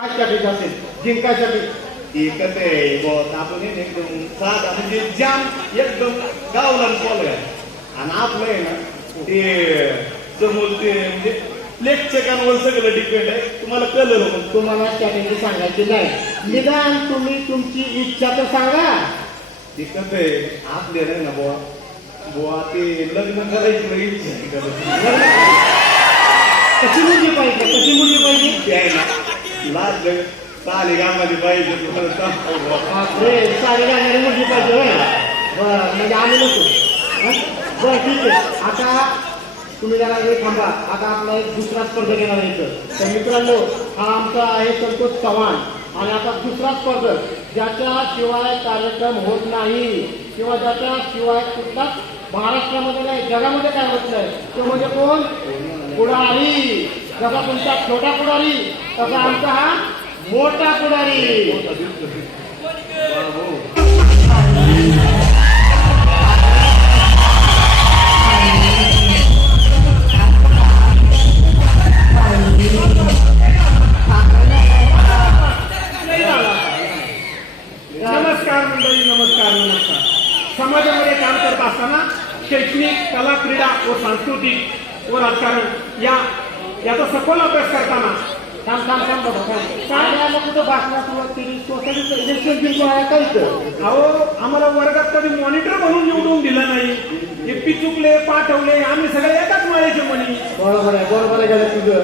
असेल जिंकासाठी एकच आहे बॉस आपण एकदम साधा म्हणजे जाम एकदम गावला कॉल आहे आणि आपलं आहे ना ते समोर ते म्हणजे प्लेट सेकंडवर सगळं डिपेंड आहे तुम्हाला कळलं पण तुम्हाला स्ट्रॅटेजी सांगायची नाही निदान तुम्ही तुमची इच्छा तर सांगा ते कसं आहे आपले नाही ना बुवा बुवा ते लग्न करायची इच्छा कशी मुलगी पाहिजे कशी मुलगी पाहिजे ते आहे ना लाज चाले गावामध्ये पाहिजे तुम्हाला बापरे साडी घालणारी मुलगी पाहिजे होय बरं म्हणजे आम्ही नको बरं ठीक आहे आता तुम्ही जरा वेळ थांबा आता आपला एक दुसरा स्पर्धक येणार आहे इथं तर मित्रांनो हा आमचा आहे संतोष चव्हाण आणि आता दुसरा स्पर्धक ज्याच्याशिवाय कार्यक्रम होत नाही किंवा ज्याच्याशिवाय कुठलाच महाराष्ट्रामध्ये नाही जगामध्ये काय होत नाही तो म्हणजे कोण पुढारी जसा तुमचा छोटा पुढारी तसा आमचा हा मोठा पुढारी नमस्कार मंडळी नमस्कार नमस्कार समाजामध्ये काम करत असताना शैक्षणिक कला क्रीडा व सांस्कृतिक व राजकारण याचा सखोल अभ्यास करताना कुठं भाषणा सुरुवात केली सोसायटीचं इलेक्शन जिंकून आहे का इथं अहो आम्हाला वर्गात कधी मॉनिटर म्हणून निवडून दिलं नाही एपी चुकले पाठवले आम्ही सगळे एकाच माळ्याचे म्हणी बरोबर आहे गेलं तुझं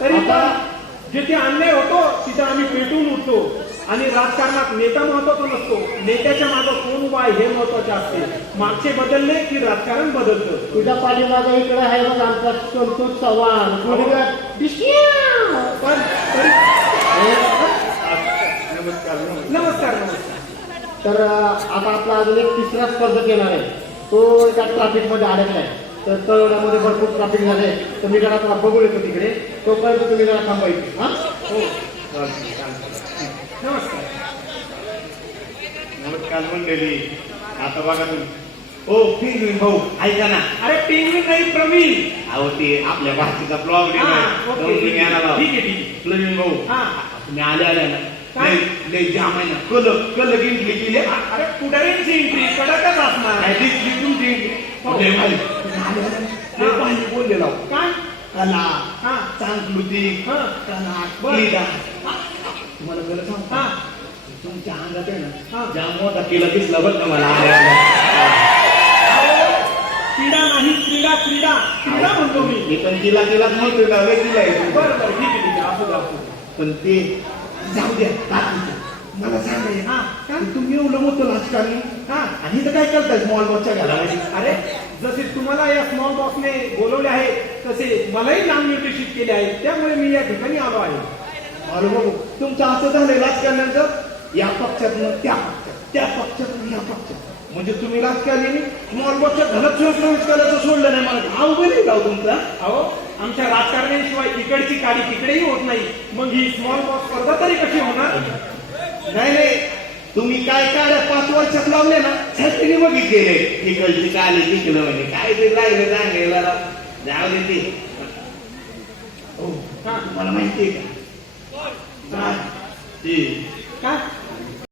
तरी पण जिथे अन्याय होतो तिथं आम्ही पेटून उठतो आणि राजकारणात नेता महत्वाचा नसतो नेत्याच्या मागं कोण उभा आहे हे महत्वाचे असते मागचे बदलले की राजकारण बदलतं तुझ्या पाठीमागे इकडे आहे बघ आमचा संतोष चव्हाण पण तरी नमस्कार नमस्कार नमस्कार तर आता आपला अजून एक तिसरा स्पर्धक येणार आहे तो एका ट्रॅफिक मध्ये अडकलाय तर तळवड्यामध्ये भरपूर ट्रॅफिक झाले तर मी जरा तुला बघू येतो तिकडे तोपर्यंत तुम्ही जरा थांबायची हा हो नमस्कार नमस्कार मंडळी आता बघा तुम्ही हो पिंगवीन भाऊ ऐका ना अरे पिंगवी नाही प्रवीण अहो ते आपल्या भाषेचा प्रॉब्लेम हा, आहे ओके, म्हणून ठीक मी आला आहे, ठीक आहे. प्रवीण भाऊ हा. तुम्ही आले ना काय? लय जाम आहे ना कल गिंटली केली अरे पुढाऱ्यांची एंट्री कडकच असणार काय दिसली तुमची हो. लय भारी. तुम्ही आले ना, लय भारी बोललेला हो. काय कला हा संस्कृती हा. कला बरं. क्रीडा तुम्हाला गरज हा सांगतो तुमच्या अंगात आहे हा. ना ज्या मोठा केला दिसला बरं का मला आल्या क्रीडा नाही क्रीडा क्रीडा क्रीडा म्हणतो मी मी पण तिला म्हणतोय ना लय तिला आहे. बरं बरं ठीक आहे असू दे असू दे. पण ते जाऊ द्या काकीचं. मला सांगाय हा काय तुम्ही एवढं मोठं राजकारणी हा आणि इथं काय करताय स्मॉल बॉक्सच्या घरामध्ये अरे जसे तुम्हाला या स्मॉल बॉक्सने बोलवले आहे तसे मलाही नाम निर्देशित केले आहे त्यामुळे मी या ठिकाणी आलो आहे अरे बाबू तुमचं असं झालंय राजकारण्याचं या पक्षातनं त्या पक्षातून या पक्षात म्हणजे तुम्ही राजकारणी स्मॉल बॉक्सच्या घरात प्रवेश करायचं सोडलं नाही मला अवघड आहे गाव तुमचा अहो आमच्या राजकारण्यांशिवाय इकडची काडी तिकडेही होत नाही मग ही स्मॉल बॉक्स स्पर्धा तरी कशी होणार नाही तुम्ही काय 5 वर्षात लावले ना सगळी बघितलेले तिकडची काली तिकडं म्हणजे काय ते लागलं सांगायला जाऊ दे ते हो हा तुम्हाला माहितीये का काय